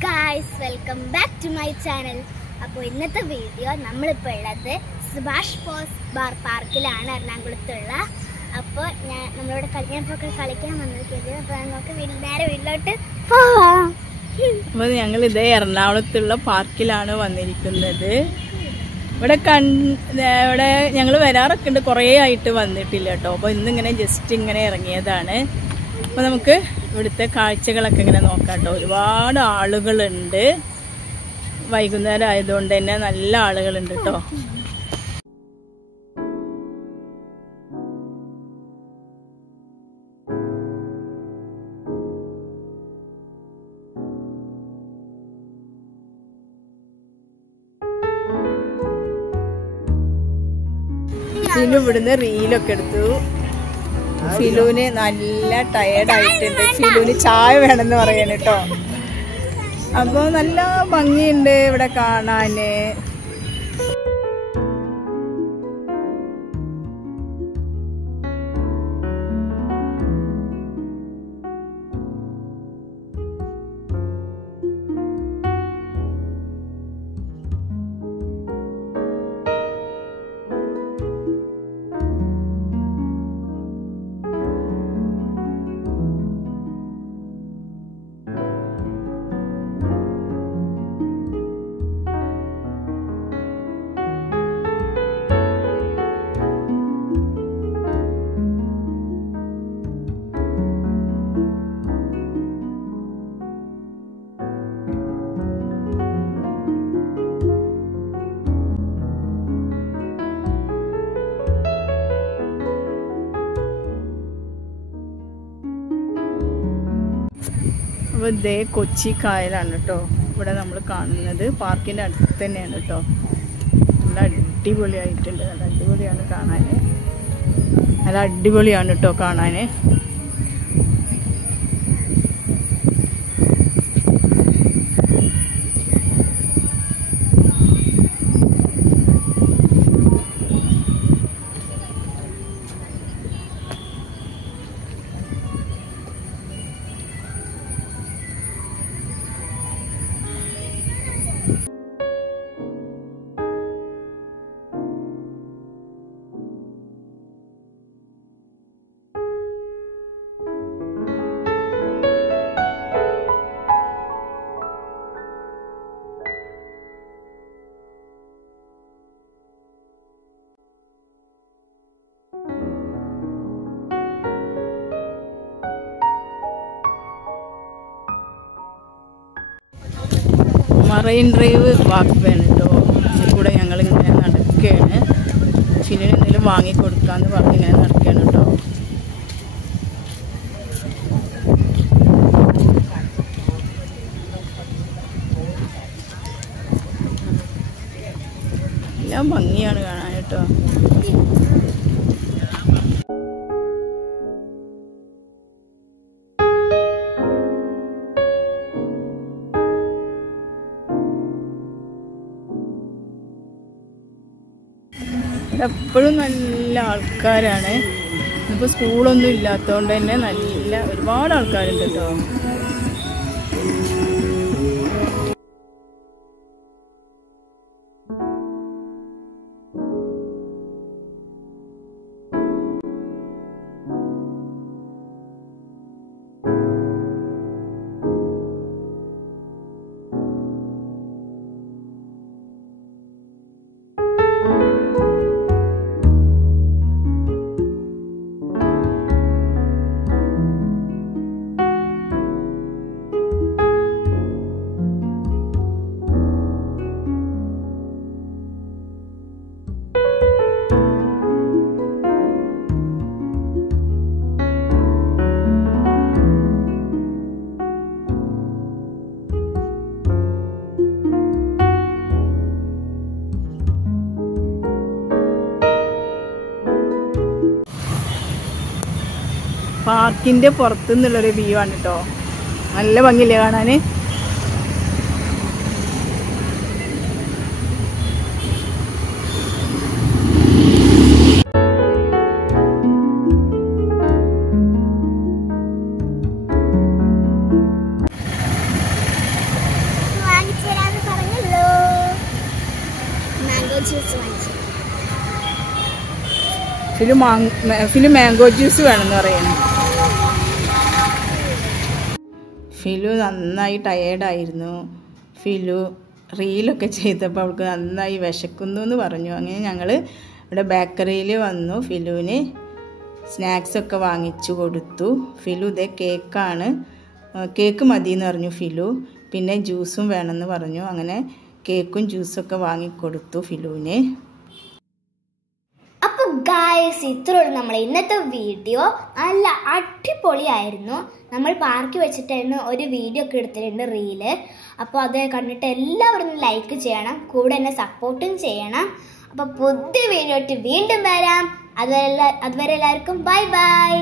guys, welcome back to my channel. അപ്പോൾ ഇന്നത്തെ video നമ്മളിപ്പോൾ ഉള്ളത് സുഭാഷ് ബോസ് പാർക്കിലാണ് എറണാകുളത്തുള്ള. അപ്പോൾ നമ്മളോട് ഞാനിപ്പോൾ കളിക്കാൻ വന്നിരിക്കുന്നത്. അപ്പോൾ നമുക്ക് നേരെ വീട്ടിലോട്ട് പോവാം. അപ്പോൾ ഞങ്ങൾ ഇതേ എറണാകുളത്തുള്ള പാർക്കിലാണ് വന്നിരിക്കുന്നത്. ഇവിടെ ഞങ്ങൾ വരാറൊക്കെ ഉണ്ട്, കുറേ ആയിട്ട് വന്നിട്ടില്ല കേട്ടോ. അപ്പോൾ ഇന്നിങ്ങനെ ജസ്റ്റ് ഇങ്ങനെ ഇറങ്ങിയതാണ്. അപ്പോൾ നമുക്ക് ഇവിടുത്തെ കാഴ്ചകളൊക്കെ ഇങ്ങനെ നോക്കാം കേട്ടോ. ഒരുപാട് ആളുകളുണ്ട്, വൈകുന്നേരം ആയതുകൊണ്ട് തന്നെ നല്ല ആളുകളുണ്ട് കേട്ടോ. ഫിലു ഇവിടുന്ന് റീലൊക്കെ എടുത്തു. ഫിലുവിന് നല്ല ടയേർഡായിട്ടുണ്ട്. ഫിലുവിന് ചായ വേണമെന്ന് പറയാണ് കേട്ടോ. അപ്പോൾ നല്ല ഭംഗിയുണ്ട് ഇവിടെ കാണാന്. അപ്പോൾ ഇതേ കൊച്ചി കായലാണ് കേട്ടോ ഇവിടെ നമ്മൾ കാണുന്നത്. പാർക്കിൻ്റെ അടുത്ത് തന്നെയാണ് കേട്ടോ. നല്ല അടിപൊളിയായിട്ടുണ്ട്, നല്ല അടിപൊളിയാണ് കാണാൻ, നല്ല അടിപൊളിയാണ് കേട്ടോ കാണാൻ. മറൈൻ ഡ്രൈവ് വാക്ക് വേണം കേട്ടോ. ഇതിൽ കൂടെ ഞങ്ങളിങ്ങനെ നടക്കുകയാണ്. ഫിലിന് എന്തെങ്കിലും വാങ്ങിക്കൊടുക്കാമെന്ന് പറഞ്ഞ് ഇങ്ങനെ നടക്കുകയാണ് കേട്ടോ. എല്ലാം ഭംഗിയാണ് കാണാൻ കേട്ടോ. എപ്പോഴും നല്ല ആൾക്കാരാണ്. ഇപ്പോൾ സ്കൂളൊന്നും ഇല്ലാത്തതുകൊണ്ട് തന്നെ നല്ല ഒരുപാട് ആൾക്കാരുണ്ട് കേട്ടോ. പാർക്കിൻ്റെ പുറത്തുനിന്നുള്ളൊരു വ്യൂ ആണ് കേട്ടോ. നല്ല ഭംഗിയില്ലേ കാണാൻ. ജ്യൂസ് വാങ്ങിച്ചു. ഫിലു മാംഗോ ജ്യൂസ് വേണമെന്ന് പറയുന്നു. ഫിലു നന്നായി ടയേർഡായിരുന്നു. ഫിലു റീലൊക്കെ ചെയ്തപ്പോൾ അവൾക്ക് നന്നായി വിശക്കുന്നു എന്ന് പറഞ്ഞു. അങ്ങനെ ഞങ്ങൾ ഇവിടെ ബേക്കറിയിൽ വന്നു. ഫിലുവിന് സ്നാക്സൊക്കെ വാങ്ങിച്ചു കൊടുത്തു. ഫിലു ഇതേ കേക്കാണ്, കേക്ക് മതി എന്ന് പറഞ്ഞു ഫിലു. പിന്നെ ജ്യൂസും വേണമെന്ന് പറഞ്ഞു. അങ്ങനെ കേക്കും ജ്യൂസൊക്കെ വാങ്ങിക്കൊടുത്തു ഫിലുവിന്. അപ്പോൾ ഗായ്സ്, ഇത്രയുള്ളൂ നമ്മളെ ഇന്നത്തെ വീഡിയോ. നല്ല അടിപൊളിയായിരുന്നു. നമ്മൾ പാർക്കിൽ വെച്ചിട്ടായിരുന്നു ഒരു വീഡിയോ ഒക്കെ എടുത്തിട്ടുണ്ട്, റീല്. അപ്പോൾ അത് കണ്ടിട്ട് എല്ലാവരും ലൈക്ക് ചെയ്യണം, കൂടെ എന്നെ സപ്പോർട്ടും ചെയ്യണം. അപ്പോൾ പുതിയ വീഡിയോ ആയിട്ട് വീണ്ടും വരാം. അതുവരെ എല്ലാവർക്കും ബൈ ബൈ.